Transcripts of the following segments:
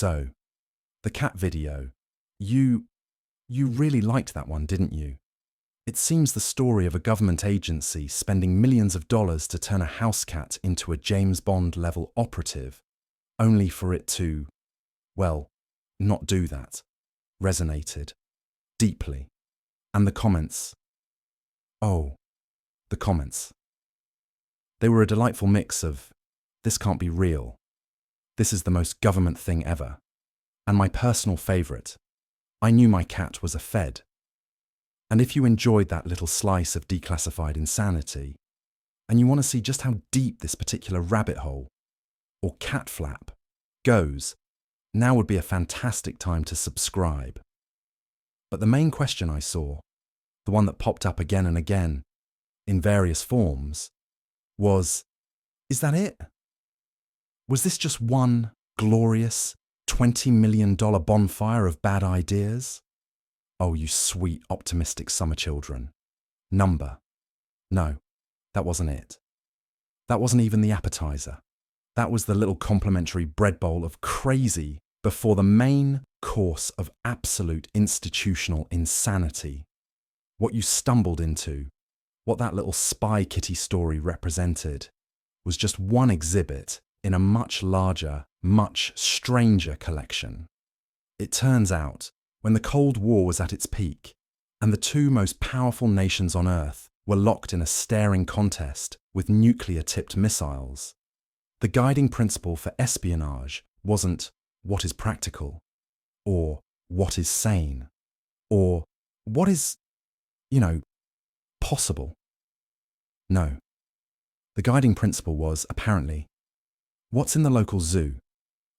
So, the cat video. You really liked that one, didn't you? It seems the story of a government agency spending millions of dollars to turn a house cat into a James Bond-level operative, only for it to, well, not do that, resonated deeply. And the comments. Oh, the comments. They were a delightful mix of, this can't be real, this is the most government thing ever, and my personal favourite, I knew my cat was a Fed. And if you enjoyed that little slice of declassified insanity, and you want to see just how deep this particular rabbit hole, or cat flap, goes, now would be a fantastic time to subscribe. But the main question I saw, the one that popped up again and again, in various forms, was, is that it? Was this just one glorious $20 million bonfire of bad ideas? Oh, you sweet, optimistic summer children. Number. No, that wasn't it. That wasn't even the appetizer. That was the little complimentary bread bowl of crazy before the main course of absolute institutional insanity. What you stumbled into, what that little spy kitty story represented, was just one exhibit in a much larger, much stranger collection. It turns out, when the Cold War was at its peak, and the two most powerful nations on Earth were locked in a staring contest with nuclear-tipped missiles, the guiding principle for espionage wasn't what is practical, or what is sane, or what is, possible. No. The guiding principle was, apparently, what's in the local zoo,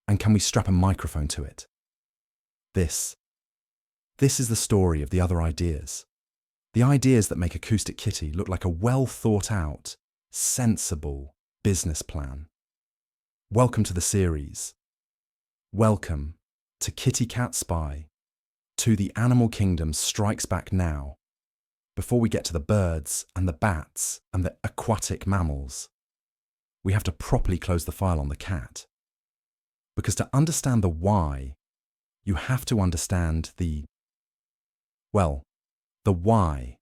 and can we strap a microphone to it? This is the story of the other ideas. The ideas that make Acoustic Kitty look like a well-thought-out, sensible business plan. Welcome to the series. Welcome to Kitty Cat Spy, to the animal kingdom strikes back now, before we get to the birds and the bats and the aquatic mammals. We have to properly close the file on the cat. Because to understand the why, you have to understand the why.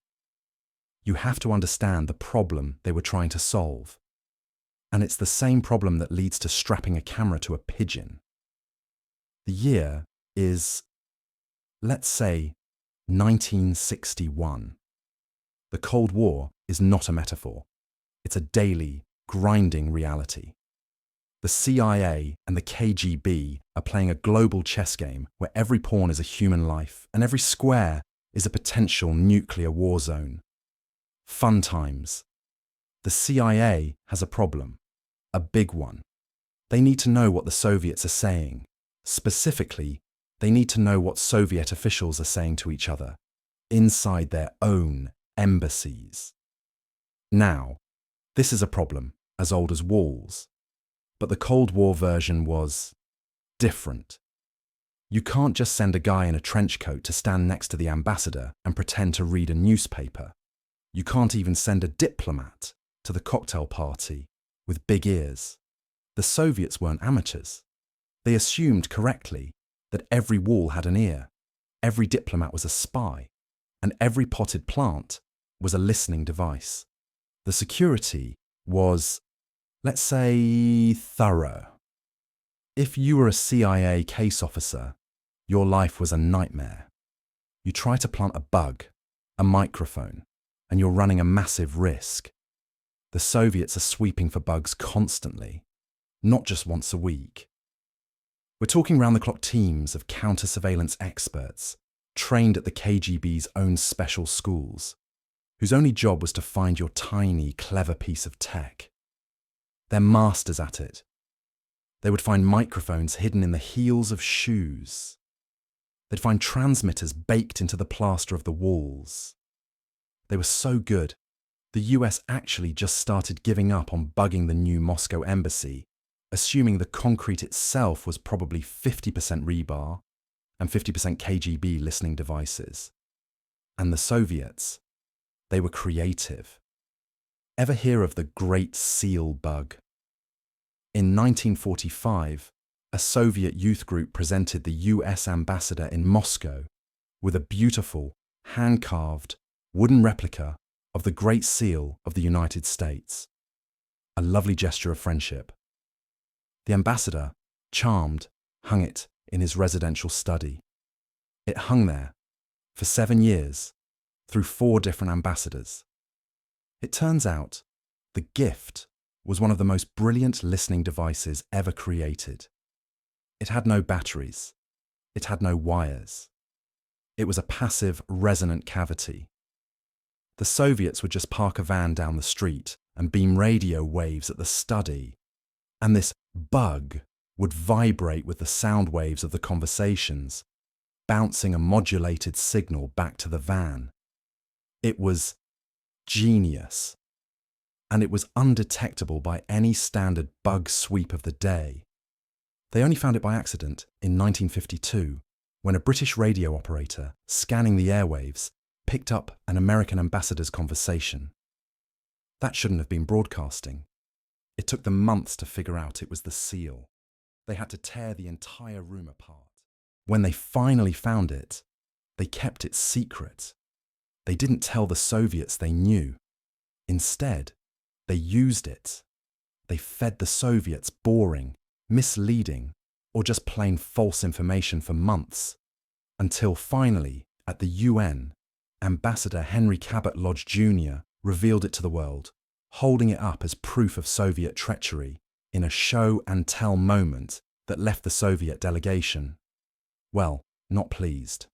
You have to understand the problem they were trying to solve. And it's the same problem that leads to strapping a camera to a pigeon. The year is, let's say, 1961. The Cold War is not a metaphor. It's a daily, grinding reality. The CIA and the KGB are playing a global chess game where every pawn is a human life and every square is a potential nuclear war zone. Fun times. The CIA has a problem, a big one. They need to know what the Soviets are saying. Specifically, they need to know what Soviet officials are saying to each other, inside their own embassies. Now, this is a problem as old as walls, but the Cold War version was different. You can't just send a guy in a trench coat to stand next to the ambassador and pretend to read a newspaper. You can't even send a diplomat to the cocktail party with big ears. The Soviets weren't amateurs. They assumed correctly that every wall had an ear, every diplomat was a spy, and every potted plant was a listening device. The security was, let's say, thorough. If you were a CIA case officer, your life was a nightmare. You try to plant a bug, a microphone, and you're running a massive risk. The Soviets are sweeping for bugs constantly, not just once a week. We're talking round-the-clock teams of counter-surveillance experts trained at the KGB's own special schools, whose only job was to find your tiny, clever piece of tech. They're masters at it. They would find microphones hidden in the heels of shoes. They'd find transmitters baked into the plaster of the walls. They were so good, the US actually just started giving up on bugging the new Moscow embassy, assuming the concrete itself was probably 50% rebar and 50% KGB listening devices. And the Soviets, they were creative. Ever hear of the Great Seal bug? In 1945, a a Soviet youth group presented the US ambassador in Moscow with a beautiful, hand-carved, wooden replica of the Great Seal of the United States. A lovely gesture of friendship. The ambassador, charmed, hung it in his residential study. It hung there for 7 years, through 4 different ambassadors. It turns out the gift was one of the most brilliant listening devices ever created. It had no batteries. It had no wires. It was a passive, resonant cavity. The Soviets would just park a van down the street and beam radio waves at the study, and this bug would vibrate with the sound waves of the conversations, bouncing a modulated signal back to the van. It was genius, and it was undetectable by any standard bug sweep of the day. They only found it by accident in 1952, when a British radio operator, scanning the airwaves, picked up an American ambassador's conversation. That shouldn't have been broadcasting. It took them months to figure out it was the seal. They had to tear the entire room apart. When they finally found it, they kept it secret. They didn't tell the Soviets they knew. Instead, they used it. They fed the Soviets boring, misleading, or just plain false information for months, until finally, at the UN, Ambassador Henry Cabot Lodge Jr. revealed it to the world, holding it up as proof of Soviet treachery in a show-and-tell moment that left the Soviet delegation, well, not pleased.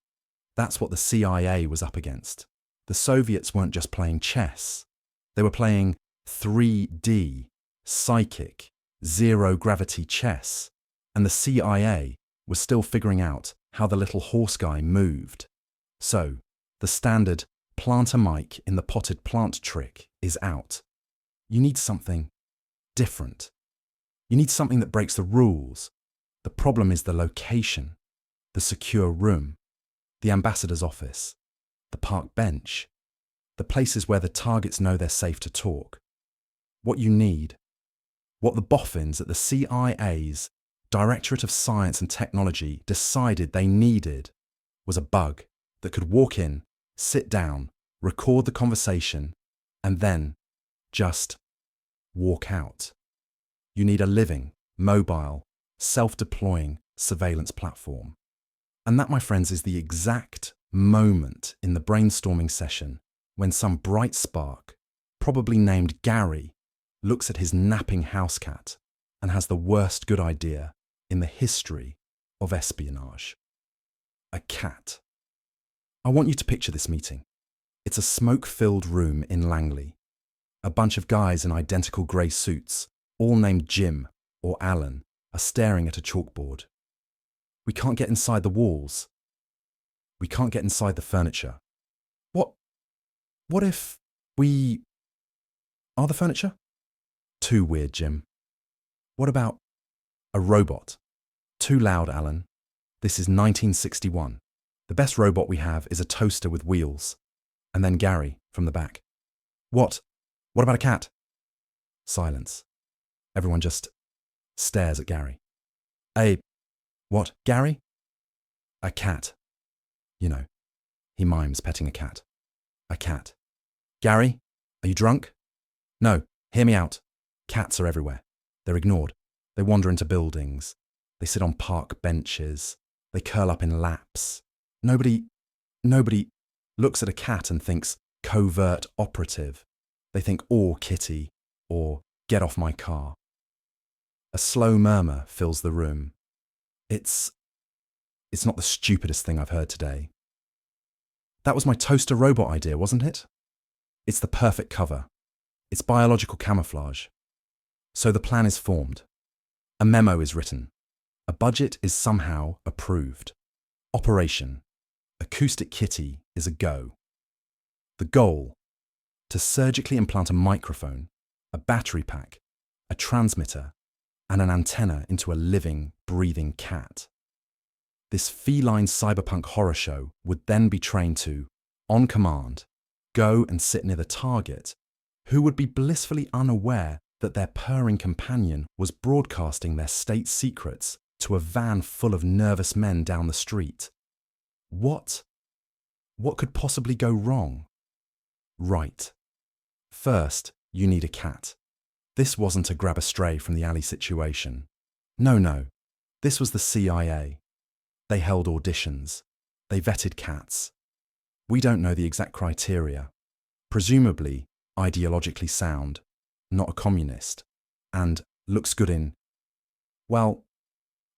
That's what the CIA was up against. The Soviets weren't just playing chess. They were playing 3D, psychic, zero-gravity chess, and the CIA was still figuring out how the little horse guy moved. So, the standard plant a mic in the potted plant trick is out. You need something different. You need something that breaks the rules. The problem is the location, the secure room, the ambassador's office, the park bench, the places where the targets know they're safe to talk. What you need, what the boffins at the CIA's Directorate of Science and Technology decided they needed, was a bug that could walk in, sit down, record the conversation, and then just walk out. You need a living, mobile, self-deploying surveillance platform. And that, my friends, is the exact moment in the brainstorming session when some bright spark, probably named Gary, looks at his napping house cat and has the worst good idea in the history of espionage. A cat. I want you to picture this meeting. It's a smoke-filled room in Langley. A bunch of guys in identical grey suits, all named Jim or Alan, are staring at a chalkboard. We can't get inside the walls. We can't get inside the furniture. What if we are the furniture? Too weird, Jim. What about a robot? Too loud, Alan. This is 1961. The best robot we have is a toaster with wheels. And then Gary, from the back. What about a cat? Silence. Everyone just stares at Gary. What, Gary? A cat. You know, he mimes petting a cat. A cat. Gary, are you drunk? No, hear me out. Cats are everywhere. They're ignored. They wander into buildings. They sit on park benches. They curl up in laps. Nobody looks at a cat and thinks covert operative. They think, "Oh, kitty," or "get off my car." A slow murmur fills the room. It's not the stupidest thing I've heard today. That was my toaster robot idea, wasn't it? It's the perfect cover. It's biological camouflage. So the plan is formed. A memo is written. A budget is somehow approved. Operation Acoustic Kitty is a go. The goal: to surgically implant a microphone, a battery pack, a transmitter, and an antenna into a living, breathing cat. This feline cyberpunk horror show would then be trained to, on command, go and sit near the target, who would be blissfully unaware that their purring companion was broadcasting their state secrets to a van full of nervous men down the street. What could possibly go wrong? Right. First, you need a cat. This wasn't a grab a stray from the alley situation. No. This was the CIA. They held auditions. They vetted cats. We don't know the exact criteria. Presumably, ideologically sound, not a communist, and looks good in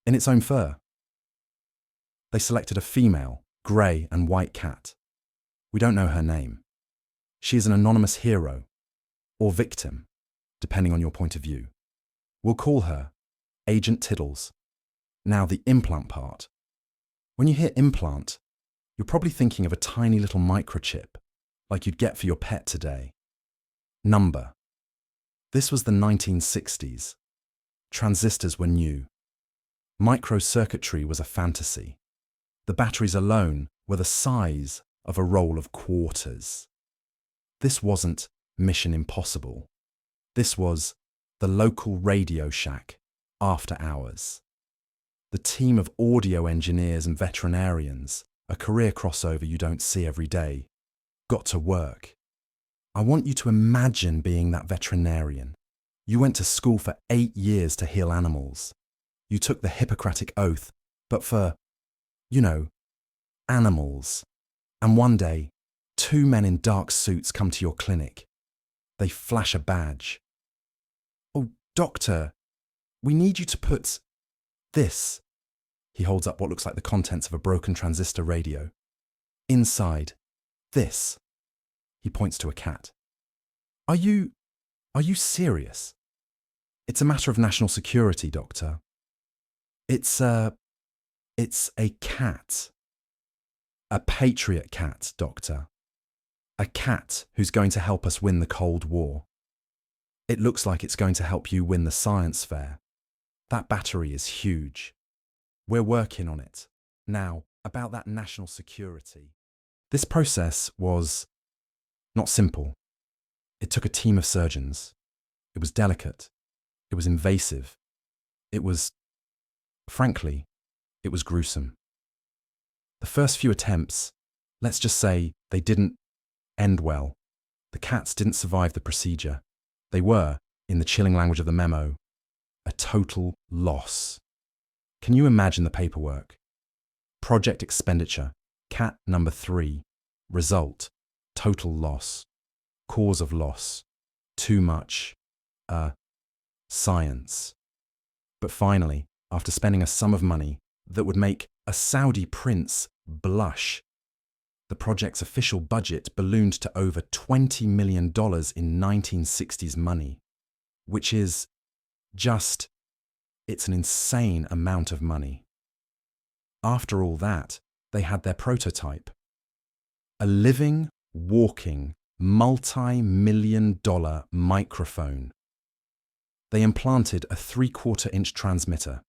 its own fur. They selected a female, grey and white cat. We don't know her name. She is an anonymous hero, or victim, depending on your point of view. We'll call her Agent Tiddles. Now the implant part. When you hear implant, you're probably thinking of a tiny little microchip, like you'd get for your pet today. Number. This was the 1960s. Transistors were new. Microcircuitry was a fantasy. The batteries alone were the size of a roll of quarters. This wasn't Mission Impossible. This was the local Radio Shack after hours. The team of audio engineers and veterinarians, a career crossover you don't see every day, got to work. I want you to imagine being that veterinarian. You went to school for 8 years to heal animals. You took the Hippocratic Oath, but for, animals. And one day, 2 men in dark suits come to your clinic. They flash a badge. "Oh, doctor, we need you to put this." He holds up what looks like the contents of a broken transistor radio. "Inside this." He points to a cat. Are you serious? It's a matter of national security, doctor. It's a cat. A patriot cat, doctor. A cat who's going to help us win the Cold War. It looks like it's going to help you win the science fair. That battery is huge. We're working on it. Now, about that national security. This process was not simple. It took a team of surgeons. It was delicate. It was invasive. Frankly, it was gruesome. The first few attempts, let's just say they didn't end well. The cats didn't survive the procedure. They were, in the chilling language of the memo, a total loss. Can you imagine the paperwork? Project expenditure, cat number 3. Result, total loss. Cause of loss, too much, science. But finally, after spending a sum of money that would make a Saudi prince blush, the project's official budget ballooned to over $20 million in 1960s money, which is it's an insane amount of money. After all that, they had their prototype. A living, walking, multi-million-dollar microphone. They implanted a 3/4-inch transmitter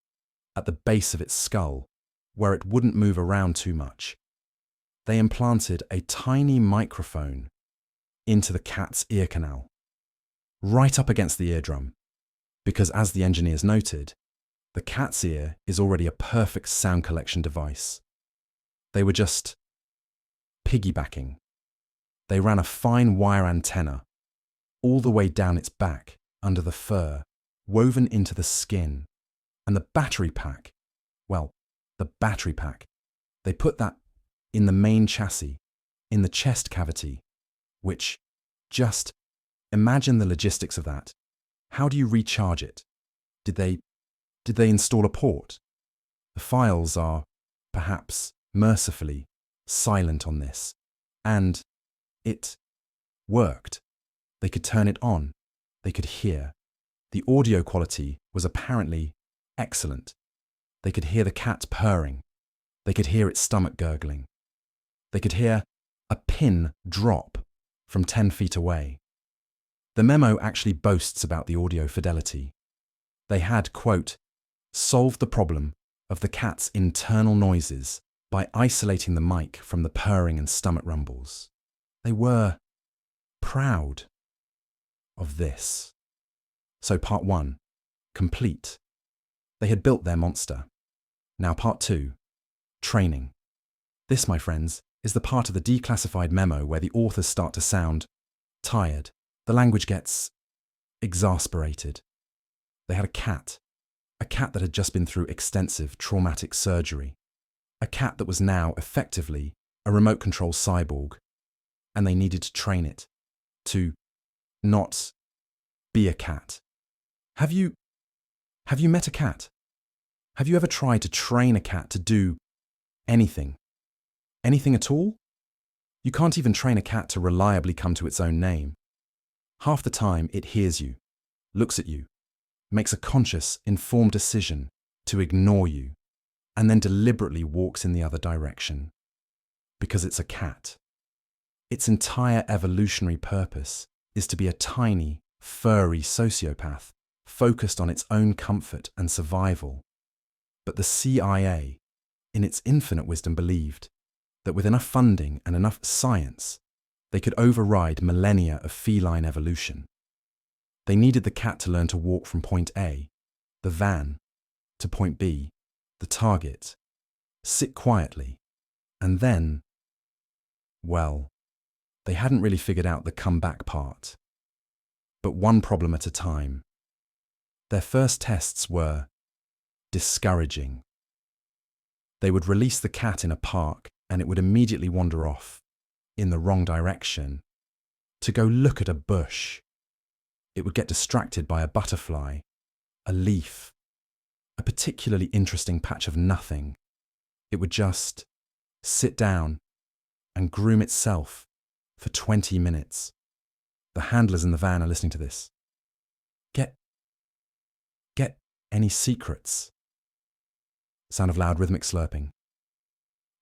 at the base of its skull, where it wouldn't move around too much. They implanted a tiny microphone into the cat's ear canal, right up against the eardrum, because as the engineers noted, the cat's ear is already a perfect sound collection device. They were just piggybacking. They ran a fine wire antenna all the way down its back, under the fur, woven into the skin. And the battery pack, they put that in the main chassis, in the chest cavity, which, just imagine the logistics of that. How do you recharge it? Did they install a port? The files are, perhaps, mercifully, silent on this. And it worked. They could turn it on. They could hear. The audio quality was apparently excellent. They could hear the cat purring. They could hear its stomach gurgling. They could hear a pin drop from 10 feet away. The memo actually boasts about the audio fidelity. They had, quote, solved the problem of the cat's internal noises by isolating the mic from the purring and stomach rumbles. They were proud of this. So part 1, complete. They had built their monster. Now part 2, training. This, my friends, is the part of the declassified memo where the authors start to sound tired. The language gets exasperated. They had a cat that had just been through extensive traumatic surgery, a cat that was now effectively a remote control cyborg, and they needed to train it to not be a cat. Have you met a cat? Have you ever tried to train a cat to do anything? Anything at all? You can't even train a cat to reliably come to its own name. Half the time it hears you, looks at you, makes a conscious, informed decision to ignore you, and then deliberately walks in the other direction. Because it's a cat. Its entire evolutionary purpose is to be a tiny, furry sociopath focused on its own comfort and survival. But the CIA, in its infinite wisdom, believed that with enough funding and enough science, they could override millennia of feline evolution. They needed the cat to learn to walk from point A, the van, to point B, the target, sit quietly, and then, well, they hadn't really figured out the comeback part. But one problem at a time. Their first tests were discouraging. They would release the cat in a park and it would immediately wander off, in the wrong direction, to go look at a bush. It would get distracted by a butterfly, a leaf, a particularly interesting patch of nothing. It would just sit down and groom itself for 20 minutes. The handlers in the van are listening to this. Get any secrets? Sound of loud rhythmic slurping.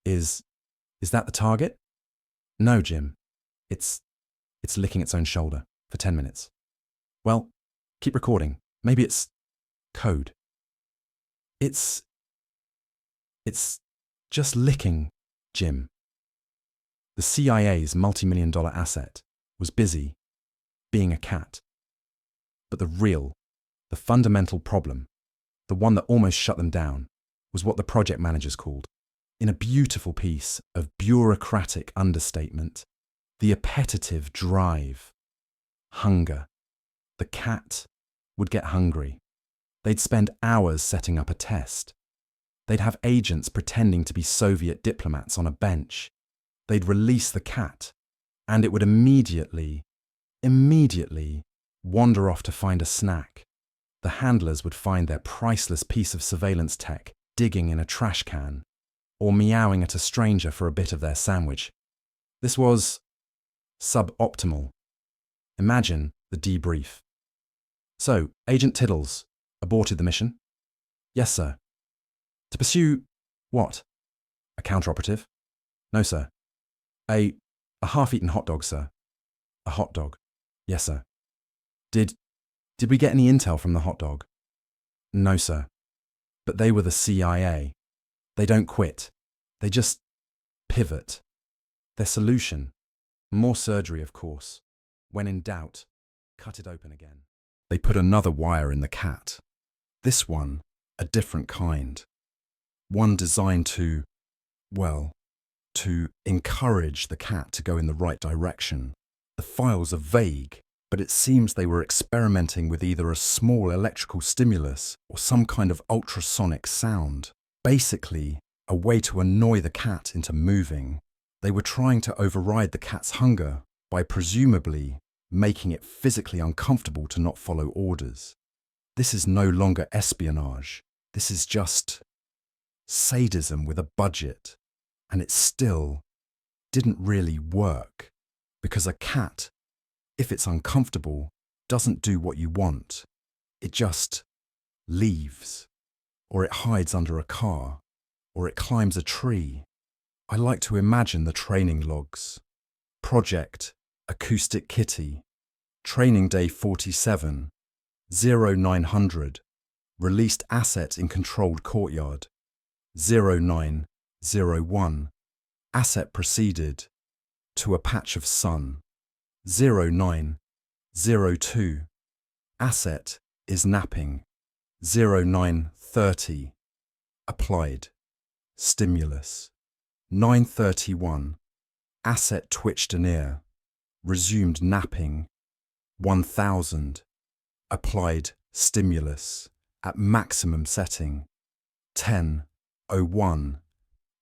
Is that the target? No, Jim. It's licking its own shoulder for 10 minutes. Well, keep recording. Maybe it's code. It's just licking, Jim. The CIA's multi-million-dollar asset was busy being a cat. But the fundamental problem, the one that almost shut them down, was what the project managers called, in a beautiful piece of bureaucratic understatement, the appetitive drive. Hunger. The cat would get hungry. They'd spend hours setting up a test. They'd have agents pretending to be Soviet diplomats on a bench. They'd release the cat, and it would immediately wander off to find a snack. The handlers would find their priceless piece of surveillance tech digging in a trash can, or meowing at a stranger for a bit of their sandwich. This was suboptimal. Imagine the debrief. So, Agent Tiddles aborted the mission? Yes, sir. To pursue what? A counter-operative? No, sir. A half-eaten hot dog, sir. A hot dog. Yes, sir. Did we get any intel from the hot dog? No, sir. But they were the CIA. They don't quit. They just pivot. Their solution? More surgery, of course. When in doubt, cut it open again. They put another wire in the cat. This one, a different kind. One designed to encourage the cat to go in the right direction. The files are vague, but it seems they were experimenting with either a small electrical stimulus or some kind of ultrasonic sound. Basically, a way to annoy the cat into moving. They were trying to override the cat's hunger by presumably making it physically uncomfortable to not follow orders. This is no longer espionage. This is just sadism with a budget. And it still didn't really work, because a cat, if it's uncomfortable, doesn't do what you want. It just leaves, or it hides under a car, or it climbs a tree. I like to imagine the training logs. Project Acoustic Kitty, Training Day 47, 0900, Released Asset in Controlled Courtyard, 0901, Asset proceeded to a patch of sun, 0902, Asset is napping, 0930, Applied. Stimulus. 9:31. Asset twitched an ear. Resumed napping. 1000. Applied stimulus. At maximum setting. 10:01.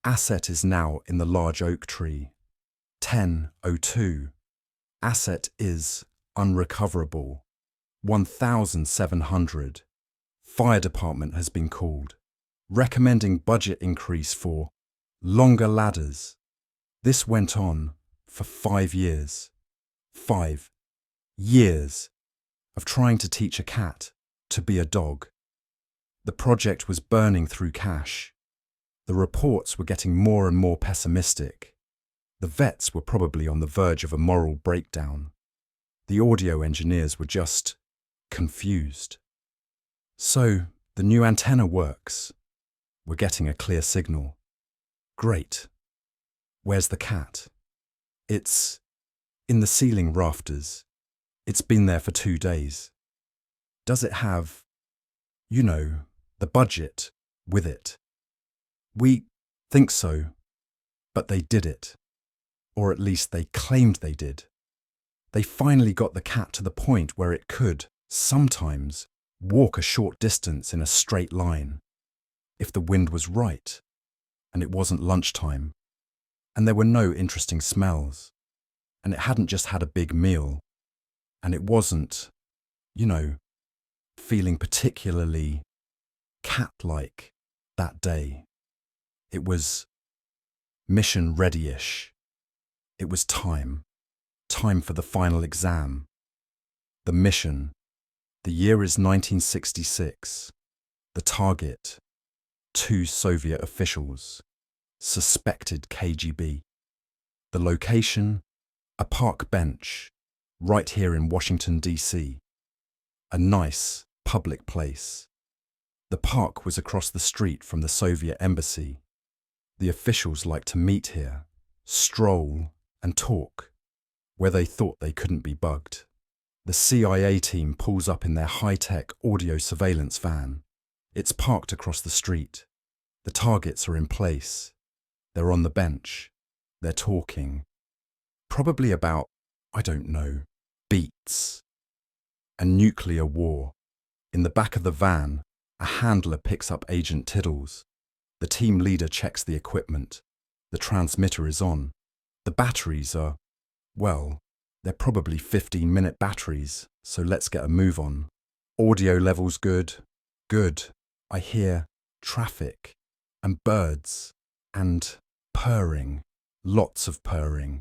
Asset is now in the large oak tree. 10:02. Asset is unrecoverable. 1700. Fire department has been called, recommending budget increase for longer ladders. This went on for 5 years. 5 years of trying to teach a cat to be a dog. The project was burning through cash. The reports were getting more and more pessimistic. The vets were probably on the verge of a moral breakdown. The audio engineers were just confused. So, the new antenna works. We're getting a clear signal. Great. Where's the cat? It's in the ceiling rafters. It's been there for 2 days. Does it have, the budget with it? We think so, but they did it. Or at least they claimed they did. They finally got the cat to the point where it could, sometimes, walk a short distance in a straight line, if the wind was right, and it wasn't lunchtime, and there were no interesting smells, and it hadn't just had a big meal, and it wasn't, feeling particularly cat-like that day. It was mission ready-ish. It was time for the final exam. The mission. The year is 1966. The target. 2 Soviet officials. Suspected KGB. The location. A park bench. Right here in Washington, D.C. A nice, public place. The park was across the street from the Soviet embassy. The officials liked to meet here, stroll and talk, where they thought they couldn't be bugged. The CIA team pulls up in their high-tech audio surveillance van. It's parked across the street. The targets are in place. They're on the bench. They're talking. Probably about, beats. A nuclear war. In the back of the van, a handler picks up Agent Tiddles. The team leader checks the equipment. The transmitter is on. The batteries are, they're probably 15-minute batteries, so let's get a move on. Audio levels good. Good. I hear traffic and birds and purring. Lots of purring.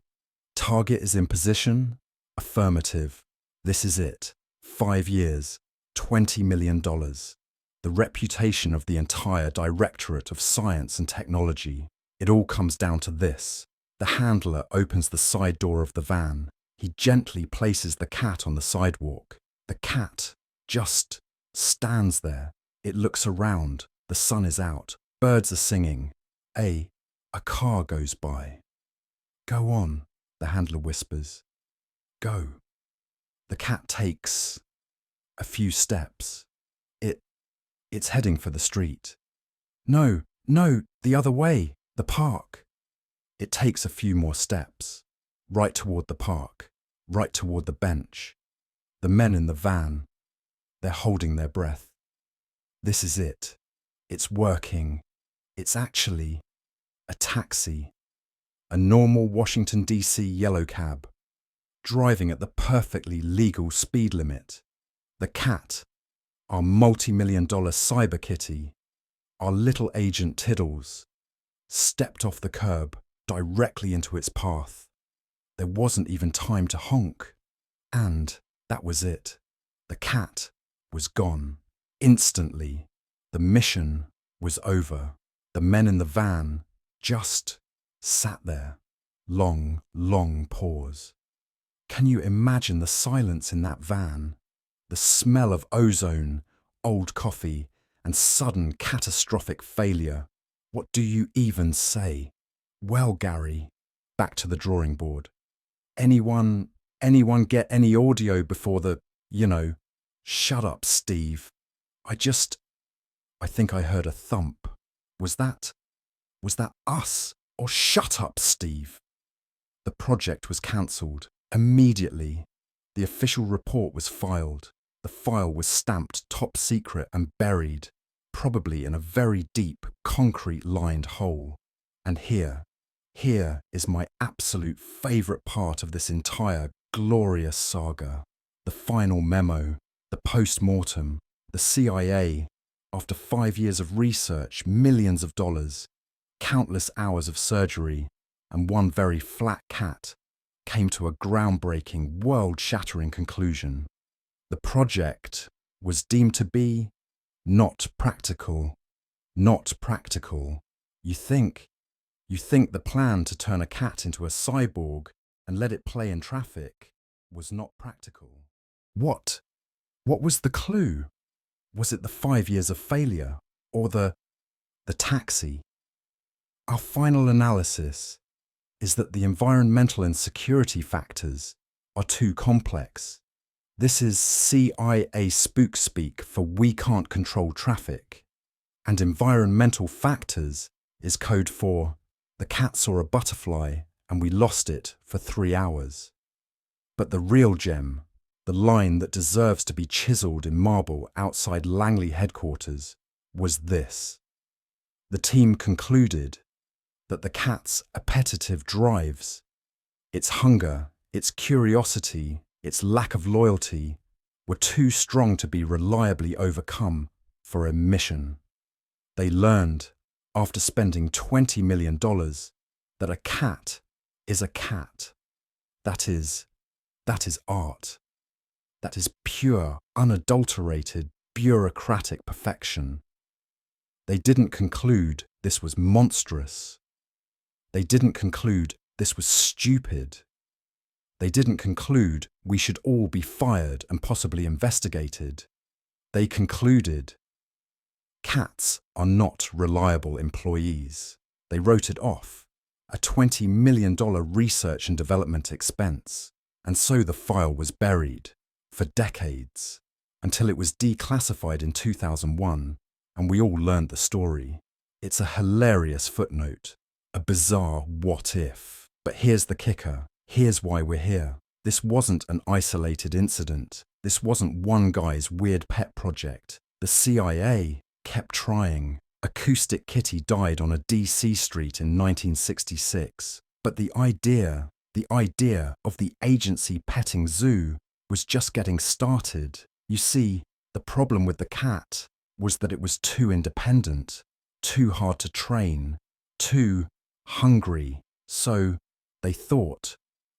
Target is in position. Affirmative. This is it. 5 years. $20 million. The reputation of the entire Directorate of Science and Technology. It all comes down to this. The handler opens the side door of the van. He gently places the cat on the sidewalk. The cat just stands there. It looks around. The sun is out. Birds are singing. A car goes by. Go on, the handler whispers. Go. The cat takes a few steps. It's heading for the street. No, the other way, the park. It takes a few more steps. Right toward the park. Right toward the bench. The men in the van. They're holding their breath. This is it. It's working. It's actually a taxi. A normal Washington, D.C. yellow cab. Driving at the perfectly legal speed limit. The cat. Our multi-million-dollar cyber kitty. Our little Agent Tiddles. Stepped off the curb directly into its path. There wasn't even time to honk. And that was it. The cat was gone. Instantly. The mission was over. The men in the van just sat there. Long pause. Can you imagine the silence in that van? The smell of ozone, old coffee, and sudden catastrophic failure. What do you even say? Well, Gary, back to the drawing board. Anyone get any audio before the, Shut up, Steve. I think I heard a thump. Was that us? Or shut up, Steve. The project was cancelled. Immediately, the official report was filed. The file was stamped top secret and buried, probably in a very deep, concrete-lined hole. And here is my absolute favourite part of this entire glorious saga. The final memo, the post-mortem, the CIA, after 5 years of research, millions of dollars, countless hours of surgery, and one very flat cat, came to a groundbreaking, world-shattering conclusion. The project was deemed to be not practical. Not practical. You think the plan to turn a cat into a cyborg and let it play in traffic was not practical. What was the clue? Was it the 5 years of failure or the taxi? Our final analysis is that the environmental and security factors are too complex. This is CIA spook speak for we can't control traffic. And environmental factors is code for the cat saw a butterfly and we lost it for 3 hours. But the real gem, the line that deserves to be chiseled in marble outside Langley headquarters, was this. The team concluded that the cat's appetitive drives, its hunger, its curiosity, its lack of loyalty, were too strong to be reliably overcome for a mission. They learned, after spending $20 million, that a cat is a cat. That is art. That is pure, unadulterated, bureaucratic perfection. They didn't conclude this was monstrous. They didn't conclude this was stupid. They didn't conclude we should all be fired and possibly investigated. They concluded cats are not reliable employees. They wrote it off, a $20 million research and development expense. And so the file was buried for decades until it was declassified in 2001 and we all learned the story. It's a hilarious footnote, a bizarre what if. But here's the kicker. Here's why we're here. This wasn't an isolated incident. This wasn't one guy's weird pet project. The CIA kept trying. Acoustic Kitty died on a DC street in 1966. But the idea of the agency petting zoo was just getting started. You see, the problem with the cat was that it was too independent, too hard to train, too hungry. So they thought,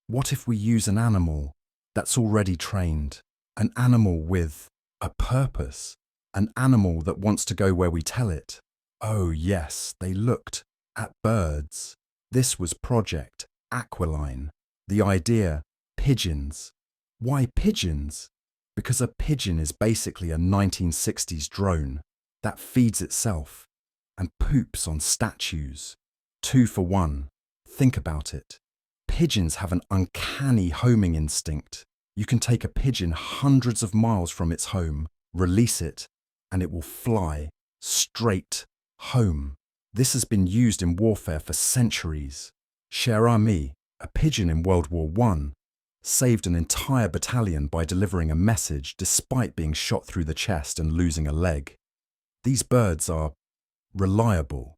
what if we use an animal that's already trained? An animal with a purpose? An animal that wants to go where we tell it? Oh yes, they looked at birds. This was Project Aquiline. The idea, pigeons. Why pigeons? Because a pigeon is basically a 1960s drone that feeds itself and poops on statues. 2 for 1. Think about it. Pigeons have an uncanny homing instinct. You can take a pigeon hundreds of miles from its home, release it, and it will fly straight home. This has been used in warfare for centuries. Cher ami, a pigeon in World War I, saved an entire battalion by delivering a message despite being shot through the chest and losing a leg. These birds are reliable,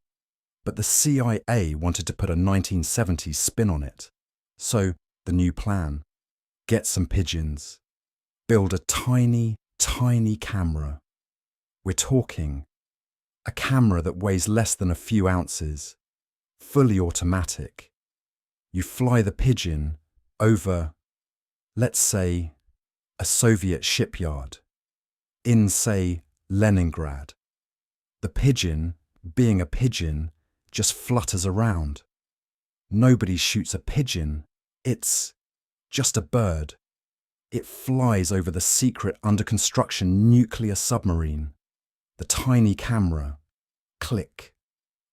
but the CIA wanted to put a 1970s spin on it. So, the new plan: get some pigeons, build a tiny, tiny camera. We're talking a camera that weighs less than a few ounces, fully automatic. You fly the pigeon over, let's say, a Soviet shipyard, in, say, Leningrad. The pigeon, being a pigeon, just flutters around. Nobody shoots a pigeon. It's just a bird. It flies over the secret under-construction nuclear submarine. The tiny camera. Click,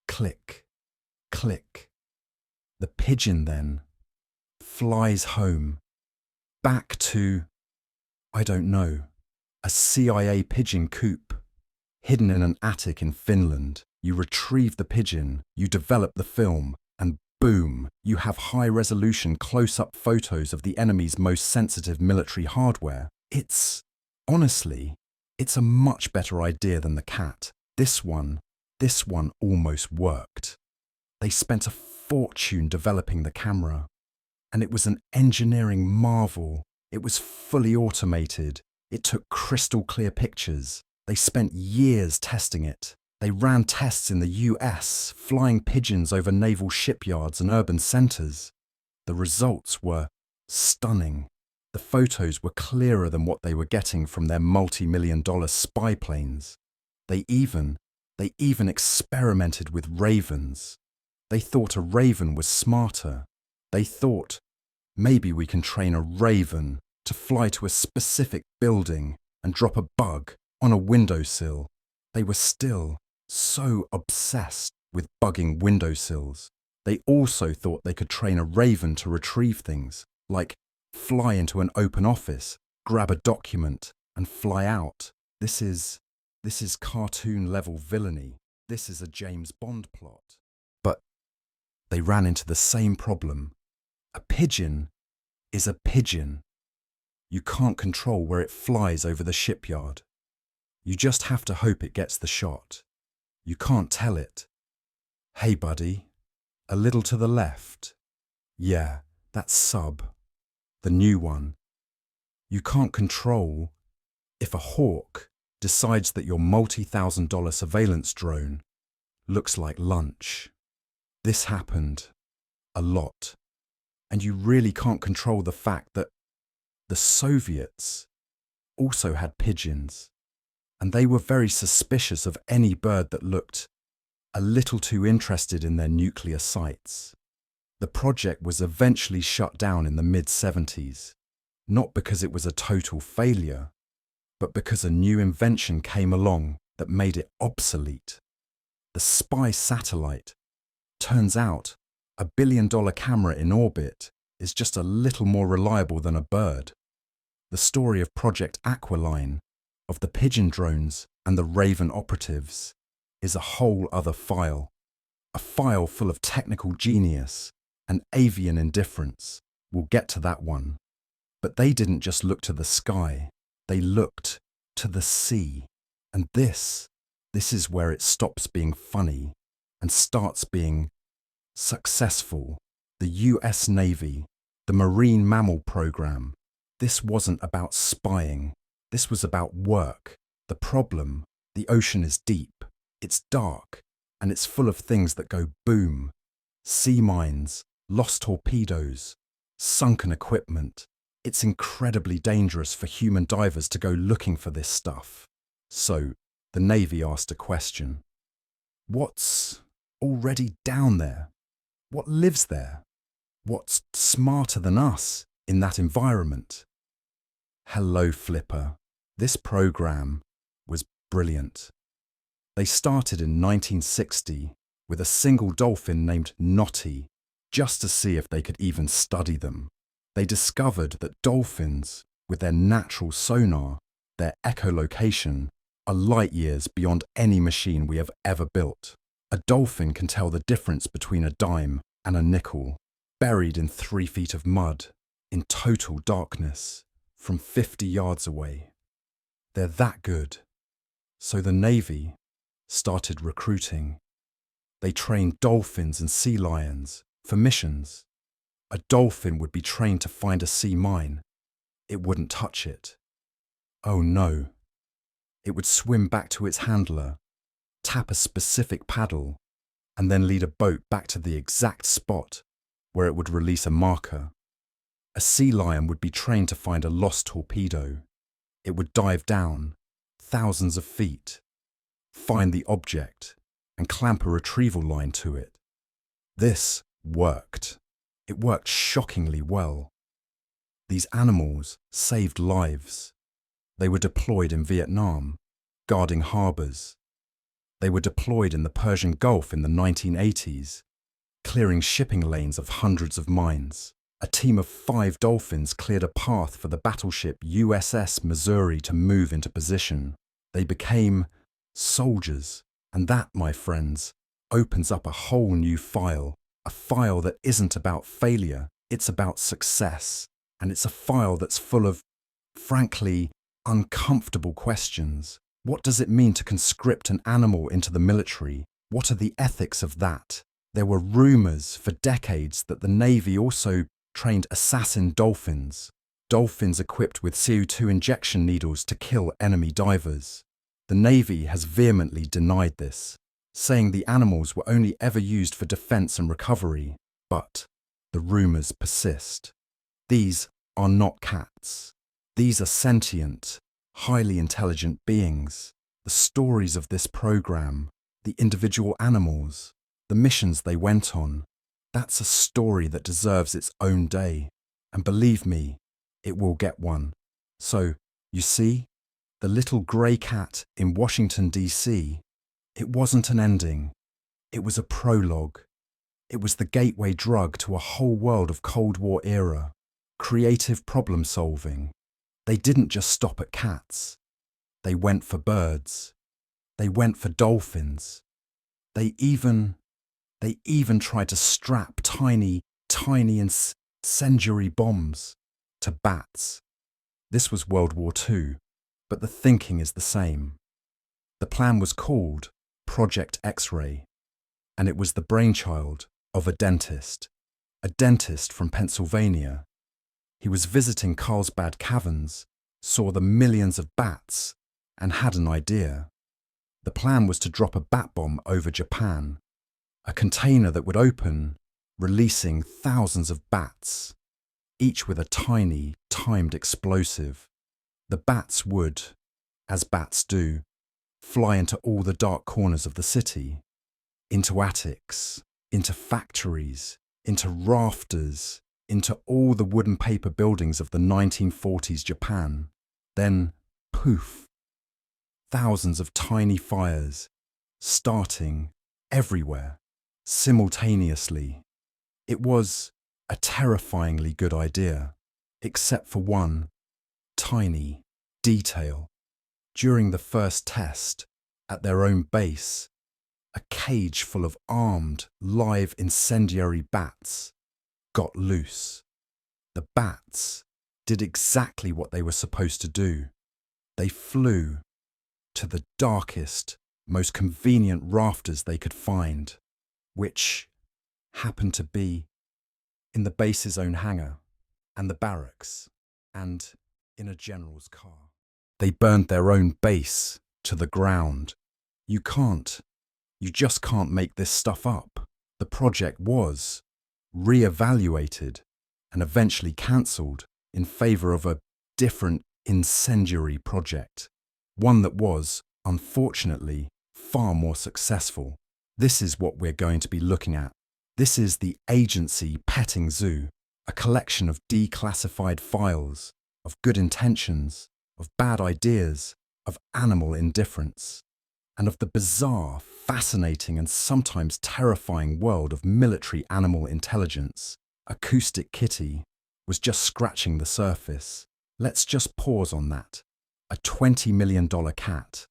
click, click. The pigeon then flies home, back to, I don't know, a CIA pigeon coop, hidden in an attic in Finland. You retrieve the pigeon, you develop the film, and boom, you have high-resolution close-up photos of the enemy's most sensitive military hardware. Honestly, it's a much better idea than the cat. This one almost worked. They spent a fortune developing the camera, and it was an engineering marvel. It was fully automated. It took crystal clear pictures. They spent years testing it. They ran tests in the US, flying pigeons over naval shipyards and urban centers. The results were stunning. The photos were clearer than what they were getting from their multi-million-dollar spy planes. They even experimented with ravens. They thought a raven was smarter. They thought, maybe we can train a raven to fly to a specific building and drop a bug on a windowsill. They were still so obsessed with bugging windowsills. They also thought they could train a raven to retrieve things, like fly into an open office, grab a document, and fly out. This is cartoon-level villainy. This is a James Bond plot. But they ran into the same problem. A pigeon is a pigeon. You can't control where it flies over the shipyard. You just have to hope it gets the shot. You can't tell it. Hey buddy, a little to the left. Yeah, that's sub. The new one. You can't control if a hawk decides that your multi-thousand-dollar surveillance drone looks like lunch. This happened a lot. And you really can't control the fact that the Soviets also had pigeons, and they were very suspicious of any bird that looked a little too interested in their nuclear sites. The project was eventually shut down in the mid-70s, not because it was a total failure, but because a new invention came along that made it obsolete. The spy satellite. Turns out, a billion-dollar camera in orbit is just a little more reliable than a bird. The story of Project Aquiline, of the pigeon drones and the Raven operatives, is a whole other file. A file full of technical genius and avian indifference. We'll get to that one. But they didn't just look to the sky, they looked to the sea. And this is where it stops being funny and starts being successful. The US Navy, the Marine Mammal Program. This wasn't about spying. This was about work. The problem, the ocean is deep, it's dark, and it's full of things that go boom. Sea mines, lost torpedoes, sunken equipment. It's incredibly dangerous for human divers to go looking for this stuff. So, the Navy asked a question. What's already down there? What lives there? What's smarter than us in that environment? Hello, Flipper. This program was brilliant. They started in 1960 with a single dolphin named Notty, just to see if they could even study them. They discovered that dolphins, with their natural sonar, their echolocation, are light years beyond any machine we have ever built. A dolphin can tell the difference between a dime and a nickel, buried in 3 feet of mud, in total darkness, from 50 yards away. They're that good. So the Navy started recruiting. They trained dolphins and sea lions for missions. A dolphin would be trained to find a sea mine. It wouldn't touch it. Oh no. It would swim back to its handler, tap a specific paddle, and then lead a boat back to the exact spot where it would release a marker. A sea lion would be trained to find a lost torpedo. It would dive down, thousands of feet, find the object, and clamp a retrieval line to it. This worked. It worked shockingly well. These animals saved lives. They were deployed in Vietnam, guarding harbours. They were deployed in the Persian Gulf in the 1980s, clearing shipping lanes of hundreds of mines. A team of 5 dolphins cleared a path for the battleship USS Missouri to move into position. They became soldiers, And that, my friends, opens up a whole new file, a file that isn't about failure, it's about success. And it's a file that's full of, frankly, uncomfortable questions. What does it mean to conscript an animal into the military? What are the ethics of that? There were rumours for decades that the Navy also trained assassin dolphins, dolphins equipped with CO2 injection needles to kill enemy divers. The Navy has vehemently denied this, saying the animals were only ever used for defence and recovery, but the rumours persist. These are not cats. These are sentient, highly intelligent beings. The stories of this program, the individual animals, the missions they went on, that's a story that deserves its own day. And believe me, it will get one. So, you see, the little grey cat in Washington, D.C., it wasn't an ending. It was a prologue. It was the gateway drug to a whole world of Cold War era, creative problem solving. They didn't just stop at cats. They went for birds. They went for dolphins. They even tried to strap tiny incendiary bombs to bats. This was World War II, but the thinking is the same. The plan was called Project X-Ray, and it was the brainchild of a dentist from Pennsylvania. He was visiting Carlsbad Caverns, saw the millions of bats, and had an idea. The plan was to drop a bat bomb over Japan, a container that would open, releasing thousands of bats, each with a tiny, timed explosive. The bats would, as bats do, fly into all the dark corners of the city, into attics, into factories, into rafters, into all the wood and paper buildings of the 1940s Japan. Then, poof, thousands of tiny fires, starting everywhere, simultaneously. It was a terrifyingly good idea, except for one tiny detail. During the first test, at their own base, a cage full of armed, live incendiary bats got loose. The bats did exactly what they were supposed to do. They flew to the darkest, most convenient rafters they could find, which happened to be in the base's own hangar, and the barracks, and in a general's car. They burned their own base to the ground. You just can't make this stuff up. The project was re-evaluated and eventually cancelled in favour of a different incendiary project, one that was, unfortunately, far more successful. This is what we're going to be looking at. This is the Agency Petting Zoo, a collection of declassified files, of good intentions, of bad ideas, of animal indifference, and of the bizarre, fascinating and sometimes terrifying world of military animal intelligence. Acoustic Kitty was just scratching the surface. Let's just pause on that. A $20 million cat.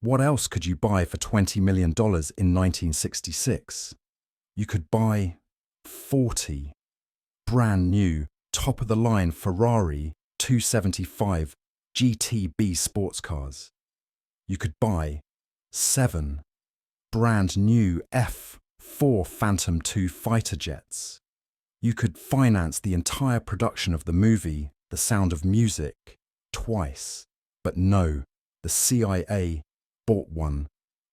What else could you buy for $20 million in 1966? You could buy 40 brand new, top-of-the-line Ferrari 275 GTB sports cars. You could buy 7 brand new F-4 Phantom II fighter jets. You could finance the entire production of the movie The Sound of Music twice. But no, the CIA bought one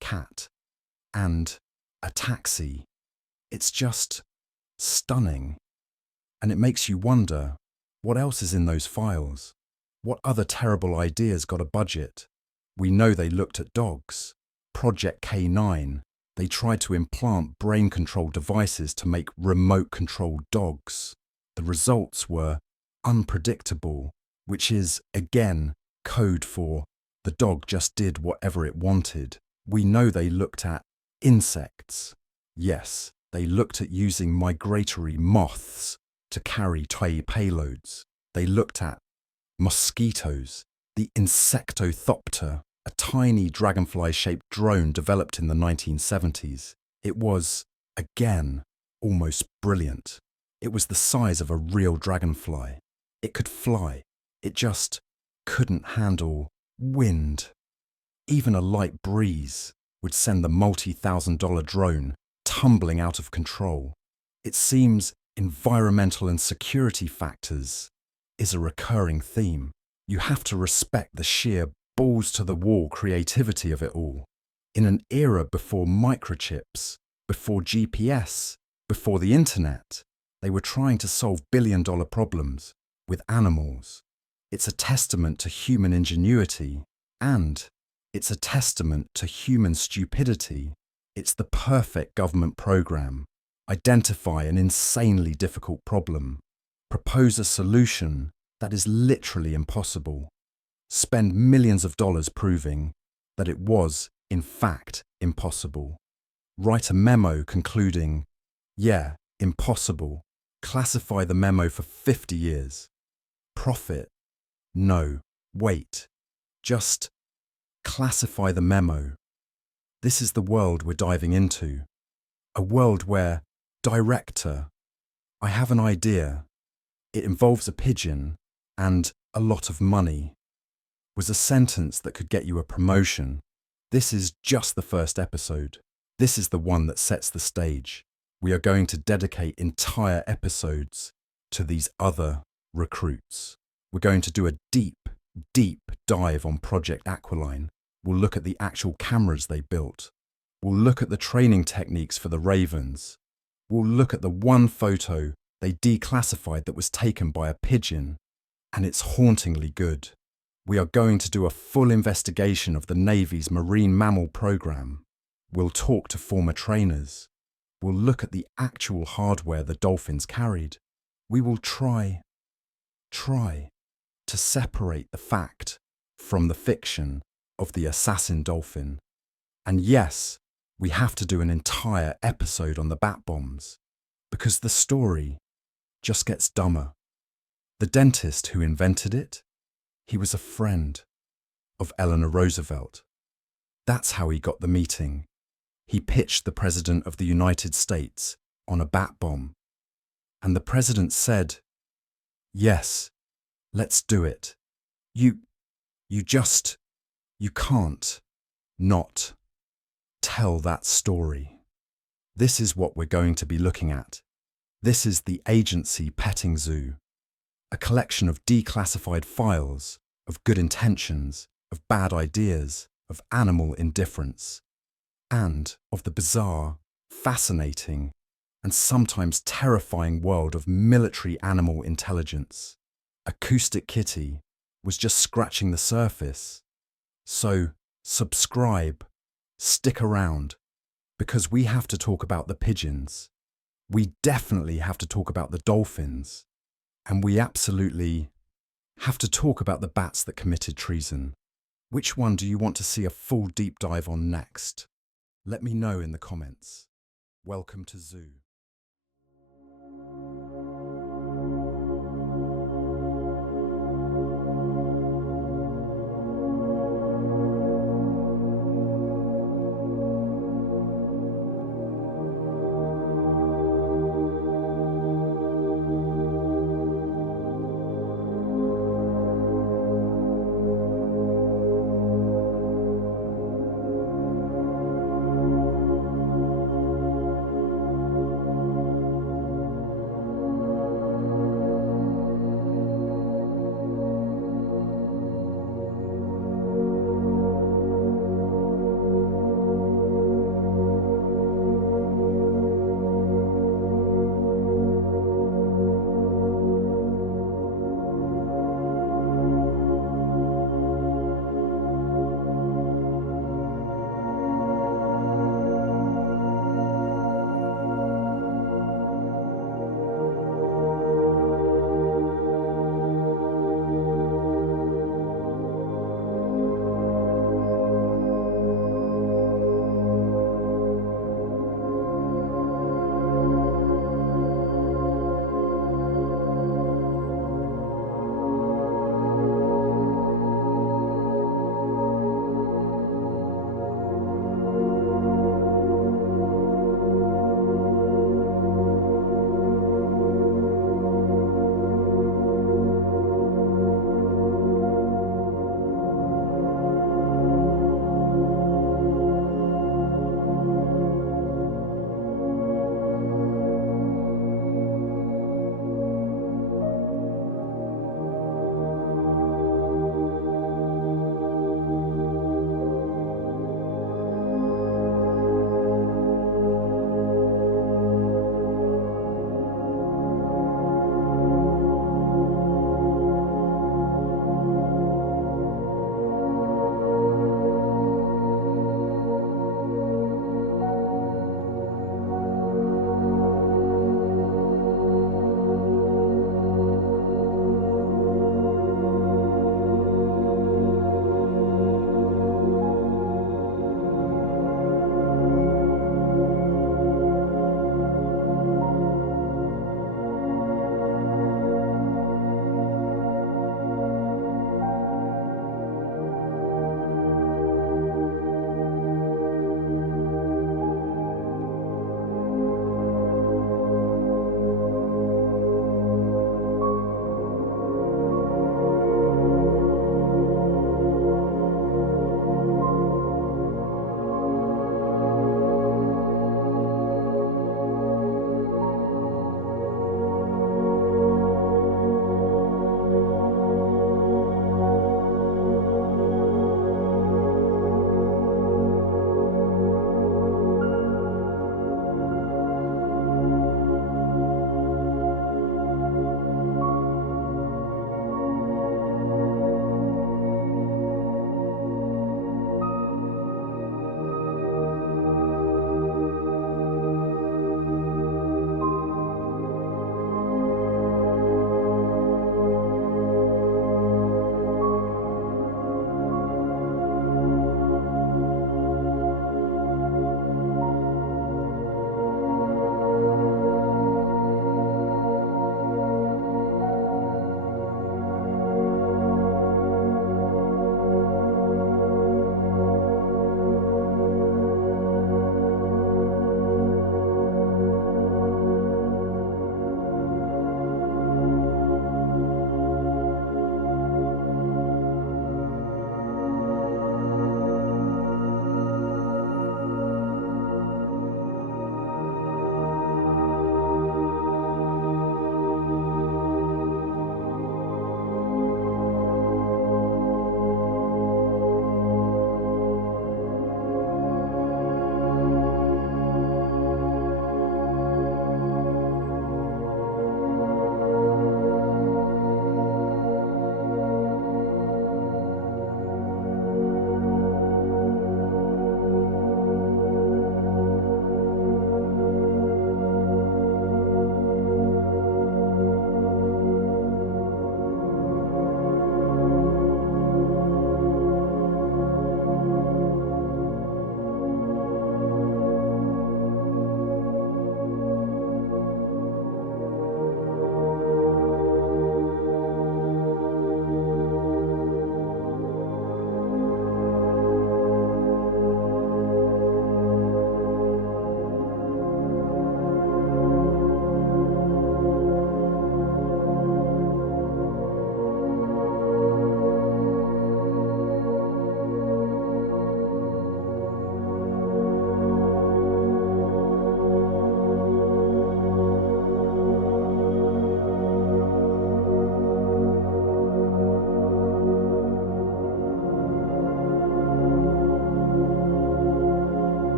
cat and a taxi. It's just stunning. And it makes you wonder, what else is in those files? What other terrible ideas got a budget? We know they looked at dogs. Project K9. They tried to implant brain-controlled devices to make remote-controlled dogs. The results were unpredictable, which is, again, code for the dog just did whatever it wanted. We know they looked at insects. Yes, they looked at using migratory moths to carry payloads. They looked at mosquitoes, the Insectothopter a tiny dragonfly-shaped drone developed in the 1970s. It was, again, almost brilliant. It was the size of a real dragonfly. It could fly. It just couldn't handle wind. Even a light breeze would send the multi-thousand-dollar drone tumbling out of control. It seems environmental and security factors is a recurring theme. You have to respect the sheer balls-to-the-wall creativity of it all. In an era before microchips, before GPS, before the internet, they were trying to solve billion-dollar problems with animals. It's a testament to human ingenuity, and it's a testament to human stupidity. It's the perfect government program. Identify an insanely difficult problem. Propose a solution that is literally impossible. Spend millions of dollars proving that it was, in fact, impossible. Write a memo concluding, yeah, impossible. Classify the memo for 50 years. Profit? No, wait. Just classify the memo. This is the world we're diving into. A world where, director, I have an idea. It involves a pigeon and a lot of money. Was a sentence that could get you a promotion. This is just the first episode. This is the one that sets the stage. We are going to dedicate entire episodes to these other recruits. We're going to do a deep dive on Project Aquiline. We'll look at the actual cameras they built. We'll look at the training techniques for the ravens. We'll look at the one photo they declassified that was taken by a pigeon, and it's hauntingly good. We are going to do a full investigation of the Navy's marine mammal program. We'll talk to former trainers. We'll look at the actual hardware the dolphins carried. We will try to separate the fact from the fiction of the assassin dolphin. And yes, we have to do an entire episode on the bat bombs, because the story just gets dumber. The dentist who invented it, he was a friend of Eleanor Roosevelt. That's how he got the meeting. He pitched the President of the United States on a bat bomb. And the President said, yes, let's do it. You can't not tell that story. This is what we're going to be looking at. This is the Agency Petting Zoo, a collection of declassified files, of good intentions, of bad ideas, of animal indifference, and of the bizarre, fascinating, and sometimes terrifying world of military animal intelligence. Acoustic Kitty was just scratching the surface. So, subscribe, stick around, because we have to talk about the pigeons. We definitely have to talk about the dolphins. And we absolutely have to talk about the bats that committed treason. Which one do you want to see a full deep dive on next? Let me know in the comments. Welcome to Zoo.